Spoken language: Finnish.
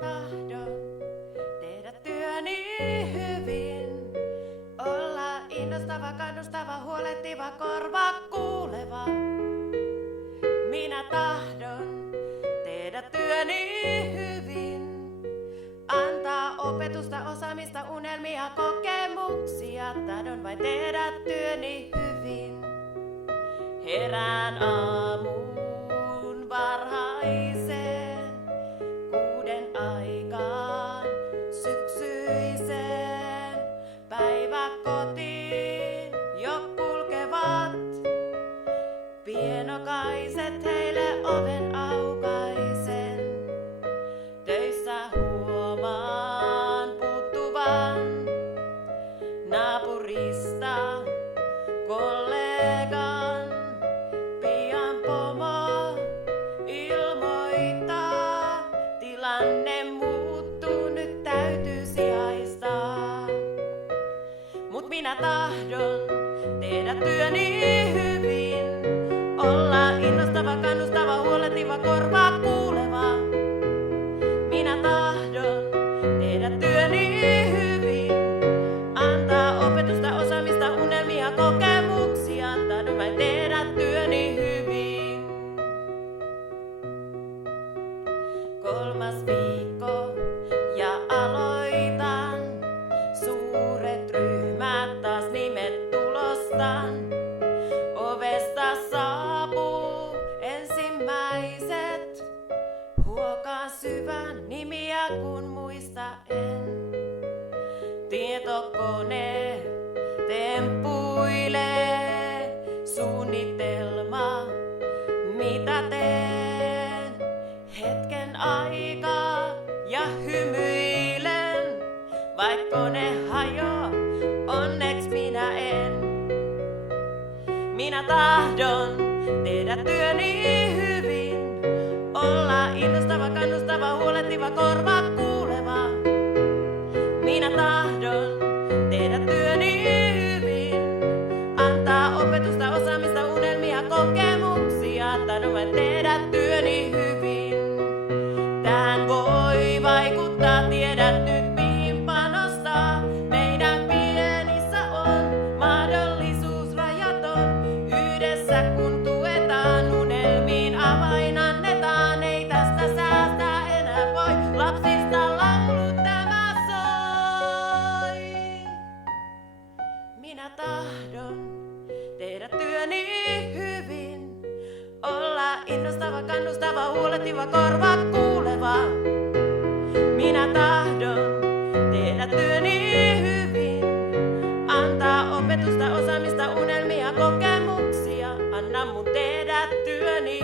tahdon tehdä työni hyvin. Olla innostava, kannustava, huolehtiva, korva kuuleva. Minä tahdon tehdä työni hyvin. Antaa opetusta, osaamista, unelmia, kokemuksia. Tahdon vain tehdä työni hyvin. Herään aamuun varhaiseen, 6 aikaan syksyiseen. Päiväkotiin jo kulkevat pienokaiset, heille oven aukaisen. Töissä huomaan puuttuvan naapurista kollegan. Pian pomo ilmoittaa, tilanne muuttuu, nyt täytyy sijaistaa. Mut minä tahdon tehdä työni hyvin. Olla innostava, kannustava, huolehtiva, korva kuuleva. Minä tahdon tehdä työni hyvin. Antaa opetusta, osaamista, unelmia, kokemuksia. Tahdon vain tehdä työni hyvin. 3. viikko ja aloitan. Suuret ryhmät taas nimet tulostan. Ovesta saapuu ensimmäiset. Huokaan syvän nimiä kun muista en. Tietokone temppuilee. Suunnitelma mitä teen. Hetken aikaa ja hymyilen. Vaikka kone hajoaa, onneks minä en. Minä tahdon tehdä työni hyvin. Olla innostava, kannustava, huolehtiva, korva kuuleva. Minä tahdon tehdä työni hyvin. Antaa opetusta, osaamista, unelmia, kokemuksia. Tahdon vain tehdä työni hyvin. Tähän voi vaikuttaa, tiedät nyt mihin panostaa. Meidän pienissä on mahdollisuus rajaton. Yhdessä kun tuetaan, unelmiin avain annetaan. Ei tästä säästää enää voi, lapsista laulu tämä soi. Minä tahdon tehdä työni hyvin. Olla innostava, kannustava, huolehtiva, korva kuuleva. Minä tahdon tehdä työni hyvin. Antaa opetusta, osaamista, unelmia, kokemuksia. Anna mun tehdä työni